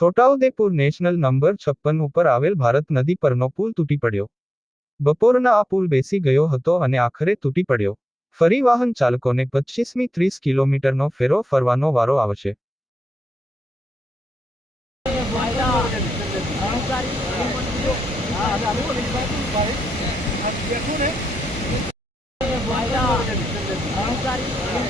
Chhota Udepur national number છપ્પન ઉપર આવેલ ભારત નદી પરનો પુલ તૂટી પડ્યો. બપોરના આ પુલ બેસી ગયો હતો અને આખરે તૂટી પડ્યો. ફરી વાહન ચાલકોને પચીસમી ત્રીસ કિલોમીટરનો ફેરો ફરવાનો વારો આવશે. અહંકારી